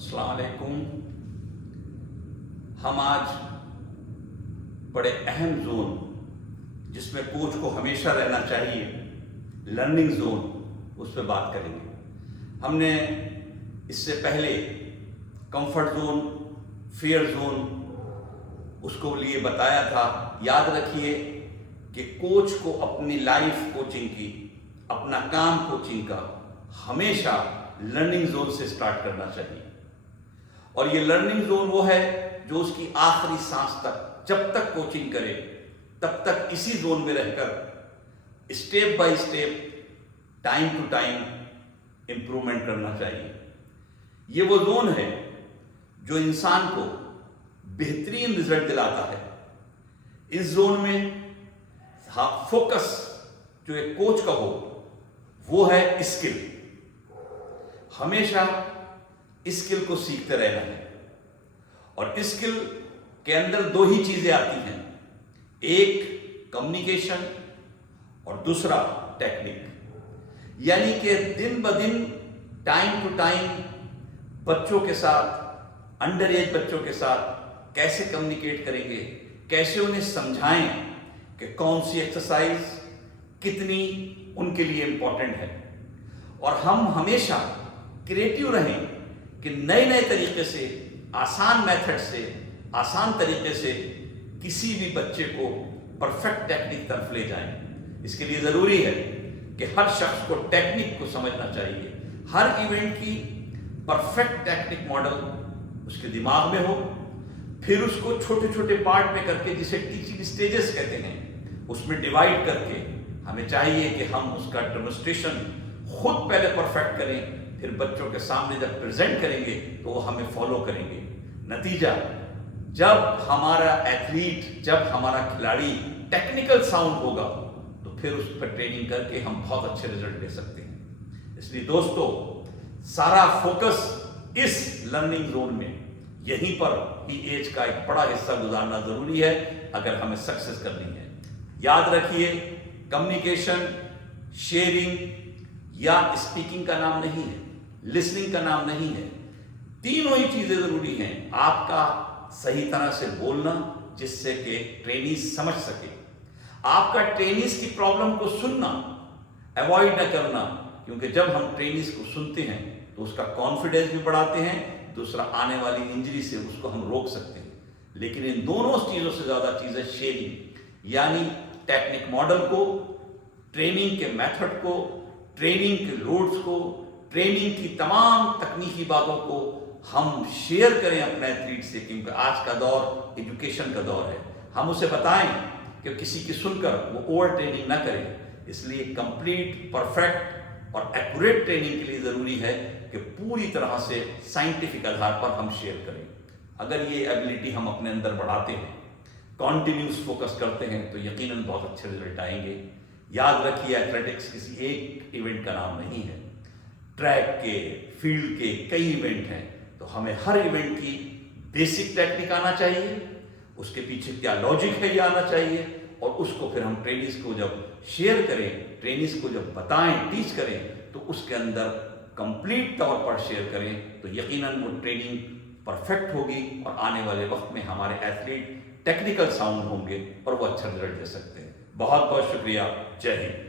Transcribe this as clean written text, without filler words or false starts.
अस्सलाम वालेकुम। हम आज बड़े अहम जोन जिसमें कोच को हमेशा रहना चाहिए, लर्निंग जोन, उस पर बात करेंगे। हमने इससे पहले कंफर्ट जोन, फेयर जोन उसको लिए बताया था। याद रखिए कि कोच को अपनी लाइफ कोचिंग की, अपना काम कोचिंग का हमेशा लर्निंग जोन से स्टार्ट करना चाहिए। और ये लर्निंग जोन वो है जो उसकी आखिरी सांस तक, जब तक कोचिंग करे तब तक इसी जोन में रहकर step by step, time to time improvement करना चाहिए। ये वो जोन है जो इंसान को बेहतरीन रिजल्ट दिलाता है। इस जोन में फोकस जो एक कोच का हो वो है स्किल। हमेशा स्किल को सीखते रहना है। और स्किल के अंदर दो ही चीजें आती हैं, एक कम्युनिकेशन और दूसरा टेक्निक। यानी कि दिन ब दिन, टाइम टू टाइम बच्चों के साथ, अंडर एज बच्चों के साथ कैसे कम्युनिकेट करेंगे, कैसे उन्हें समझाएं कि कौन सी एक्सरसाइज कितनी उनके लिए इंपॉर्टेंट है। और हम हमेशा क्रिएटिव रहें कि नए नए तरीके से, आसान मेथड से, आसान तरीके से किसी भी बच्चे को परफेक्ट टेक्निक तरफ ले जाएं। इसके लिए ज़रूरी है कि हर शख्स को टेक्निक को समझना चाहिए। हर इवेंट की परफेक्ट टेक्निक मॉडल उसके दिमाग में हो, फिर उसको छोटे छोटे पार्ट में करके, जिसे टीचिंग स्टेजेस कहते हैं, उसमें डिवाइड करके हमें चाहिए कि हम उसका डेमोन्स्ट्रेशन खुद पहले परफेक्ट करें, फिर बच्चों के सामने जब प्रेजेंट करेंगे तो वो हमें फॉलो करेंगे। नतीजा, जब हमारा एथलीट, जब हमारा खिलाड़ी टेक्निकल साउंड होगा तो फिर उस पर ट्रेनिंग करके हम बहुत अच्छे रिजल्ट ले सकते हैं। इसलिए दोस्तों, सारा फोकस इस लर्निंग जोन में, यहीं पर ही एज का एक बड़ा हिस्सा गुजारना जरूरी है अगर हमें सक्सेस करनी है। याद रखिए, कम्युनिकेशन, शेयरिंग या स्पीकिंग का नाम नहीं है, लिसनिंग का नाम नहीं है। तीनों ही चीजें जरूरी हैं। आपका सही तरह से बोलना, जिससे कि ट्रेनीज समझ सके, आपका ट्रेनीज की प्रॉब्लम को सुनना, अवॉइड न करना, क्योंकि जब हम ट्रेनीज को सुनते हैं तो उसका कॉन्फिडेंस भी बढ़ाते हैं, दूसरा आने वाली इंजरी से उसको हम रोक सकते हैं। लेकिन इन दोनों चीजों से ज्यादा चीज है शेयरिंग, यानी टेक्निक मॉडल को, ट्रेनिंग के मेथड को, ट्रेनिंग के लोड्स को, ट्रेनिंग की तमाम तकनीकी बातों को हम शेयर करें अपने एथलीट से, क्योंकि आज का दौर एजुकेशन का दौर है। हम उसे बताएं कि किसी की सुनकर वो ओवर ट्रेनिंग ना करें। इसलिए कंप्लीट, परफेक्ट और एक्यूरेट ट्रेनिंग के लिए जरूरी है कि पूरी तरह से साइंटिफिक आधार पर हम शेयर करें। अगर ये एबिलिटी हम अपने अंदर बढ़ाते हैं, कॉन्टिन्यूस फोकस करते हैं, तो यकीनन बहुत अच्छे रिजल्ट आएंगे। याद रखिए, एथलेटिक्स किसी एक इवेंट का नाम नहीं है। ट्रैक के, फील्ड के कई इवेंट हैं, तो हमें हर इवेंट की बेसिक टेक्निक आना चाहिए, उसके पीछे क्या लॉजिक है ये आना चाहिए, और उसको फिर हम ट्रेनिज को जब शेयर करें, ट्रेनिज को जब बताएं, टीच करें, तो उसके अंदर कंप्लीट तौर पर शेयर करें, तो यकीनन वो ट्रेनिंग परफेक्ट होगी और आने वाले वक्त में हमारे एथलीट टेक्निकल साउंड होंगे और वो अच्छा रिजल्ट दे सकते हैं। बहुत बहुत शुक्रिया। जय हिंद।